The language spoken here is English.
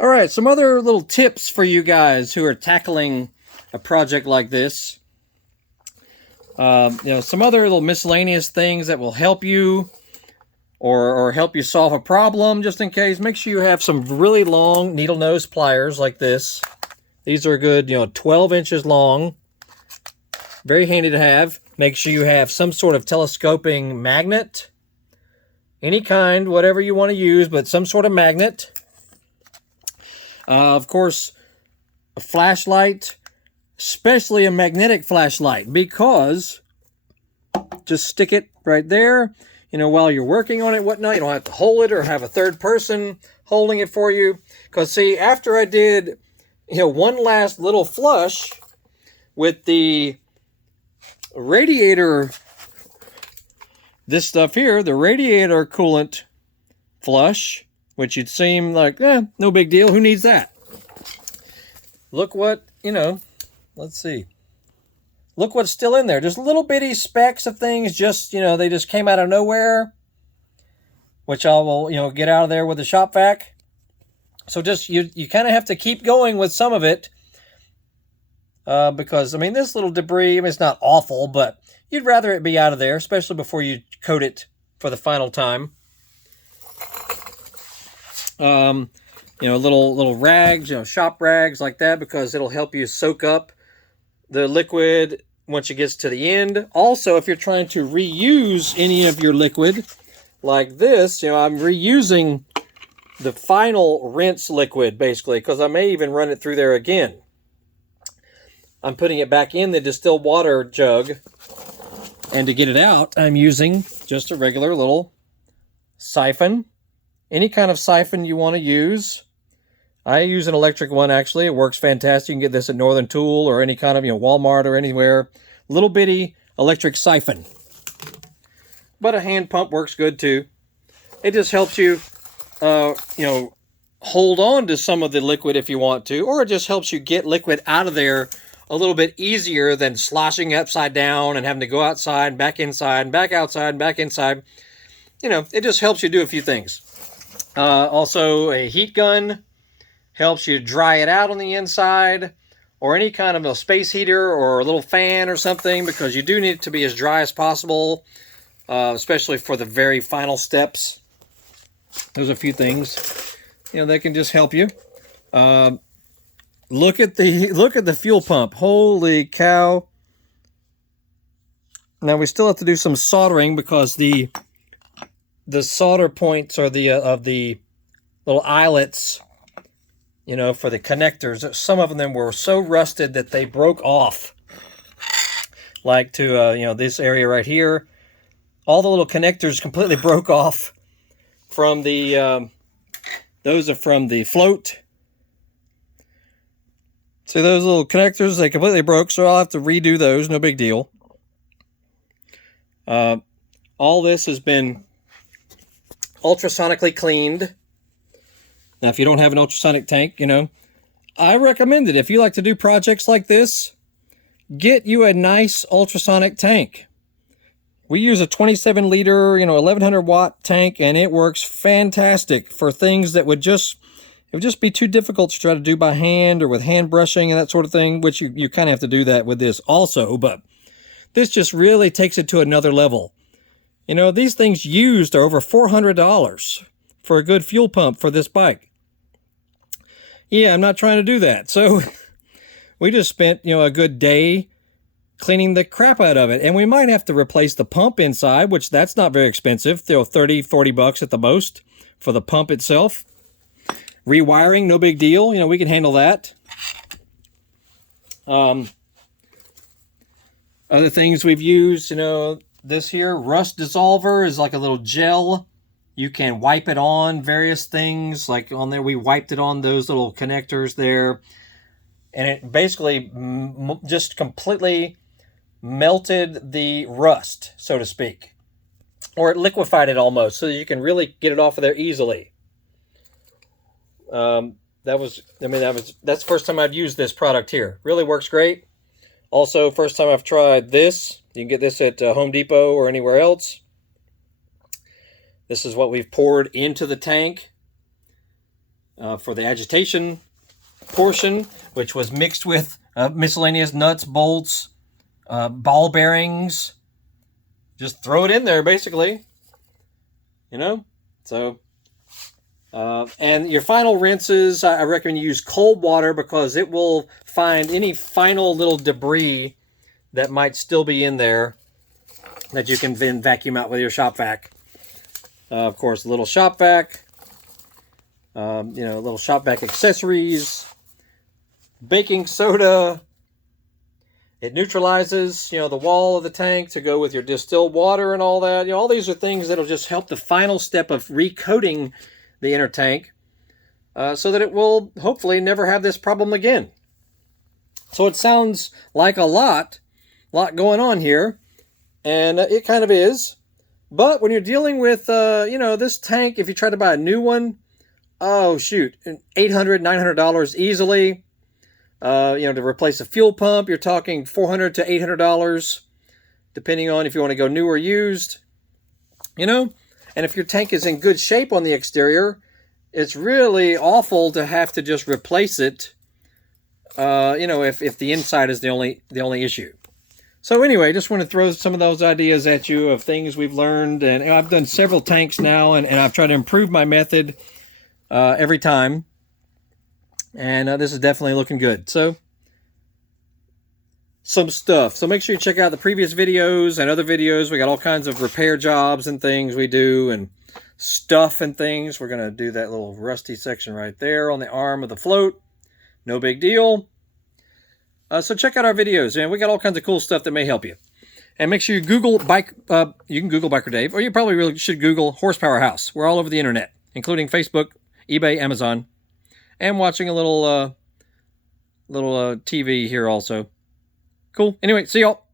All right, some other little tips for you guys who are tackling a project like this. Some other little miscellaneous things that will help you or help you solve a problem, just in case. Make sure you have some really long needle nose pliers like this. These are good, 12 inches long. Very handy to have. Make sure you have some sort of telescoping magnet. Any kind, whatever you want to use, but some sort of magnet. Of course, a flashlight, especially a magnetic flashlight, because just stick it right there, while you're working on it, whatnot. You don't have to hold it or have a third person holding it for you. Because, see, after I did, one last little flush with the radiator, this stuff here, the radiator coolant flush, which you'd seem like, no big deal. Who needs that? Look what, let's see. Look what's still in there. Just little bitty specks of things. Just, they just came out of nowhere. Which I will, get out of there with the shop vac. So just, you kind of have to keep going with some of it. Because, this little debris, it's not awful, but you'd rather it be out of there, especially before you coat it for the final time. Little rags, shop rags like that, because it'll help you soak up the liquid once it gets to the end. Also, if you're trying to reuse any of your liquid like this, I'm reusing the final rinse liquid, basically, because I may even run it through there again. I'm putting it back in the distilled water jug, and to get it out, I'm using just a regular little siphon. Any kind of siphon you want to use. I use an electric one, actually. It works fantastic. You can get this at Northern Tool or any kind of, Walmart or anywhere. Little bitty electric siphon. But a hand pump works good, too. It just helps you, hold on to some of the liquid if you want to, or it just helps you get liquid out of there a little bit easier than sloshing upside down and having to go outside, back inside, and back outside, and back inside. It just helps you do a few things. Also, a heat gun helps you dry it out on the inside, or any kind of a space heater or a little fan or something, because you do need it to be as dry as possible, especially for the very final steps. There's a few things, that can just help you. Look at the fuel pump. Holy cow! Now we still have to do some soldering because the solder points or of the little eyelets, for the connectors, some of them were so rusted that they broke off. Like to, this area right here. All the little connectors completely broke off from the, those are from the float. See those little connectors? They completely broke, so I'll have to redo those. No big deal. All this has been ultrasonically cleaned. Now, if you don't have an ultrasonic tank, I recommend it. If you like to do projects like this, get you a nice ultrasonic tank. We use a 27-liter, 1100 watt tank, and it works fantastic for things that would just be too difficult to try to do by hand or with hand brushing and that sort of thing, which you kind of have to do that with this also, but this just really takes it to another level. These things used are over $400 for a good fuel pump for this bike. Yeah, I'm not trying to do that. So we just spent, a good day cleaning the crap out of it. And we might have to replace the pump inside, which that's not very expensive. $30, $40 at the most for the pump itself. Rewiring, no big deal. We can handle that. Other things we've used, this here, rust dissolver is like a little gel. You can wipe it on various things. Like on there, we wiped it on those little connectors there. And it basically just completely melted the rust, so to speak. Or it liquefied it almost, so that you can really get it off of there easily. That's the first time I've used this product here. Really works great. Also, first time I've tried this. You can get this at Home Depot or anywhere else. This is what we've poured into the tank. for the agitation portion, which was mixed with miscellaneous nuts, bolts, ball bearings. Just throw it in there, basically. You know? So, and your final rinses, I recommend you use cold water because it will find any final little debris that might still be in there that you can then vacuum out with your shop vac. Of course, a little shop vac, little shop vac accessories, baking soda. It neutralizes, the wall of the tank to go with your distilled water and all that. All these are things that'll just help the final step of recoating the inner tank so that it will hopefully never have this problem again. So it sounds like a lot going on here, and it kind of is. But when you're dealing with, this tank, if you try to buy a new one, oh shoot, $800, $900 easily. To replace a fuel pump, you're talking $400 to $800, depending on if you want to go new or used. And if your tank is in good shape on the exterior, it's really awful to have to just replace it. If the inside is the only issue. So anyway, just want to throw some of those ideas at you of things we've learned, and I've done several tanks now, and I've tried to improve my method every time. And this is definitely looking good. So, some stuff. So make sure you check out the previous videos and other videos. We got all kinds of repair jobs and things we do and stuff and things. We're going to do that little rusty section right there on the arm of the float. No big deal. So check out our videos, man. We got all kinds of cool stuff that may help you. And make sure you Google bike. You can Google Biker Dave, or you probably really should Google Horsepower House. We're all over the internet, including Facebook, eBay, Amazon. And watching a little TV here also. Cool. Anyway, see y'all.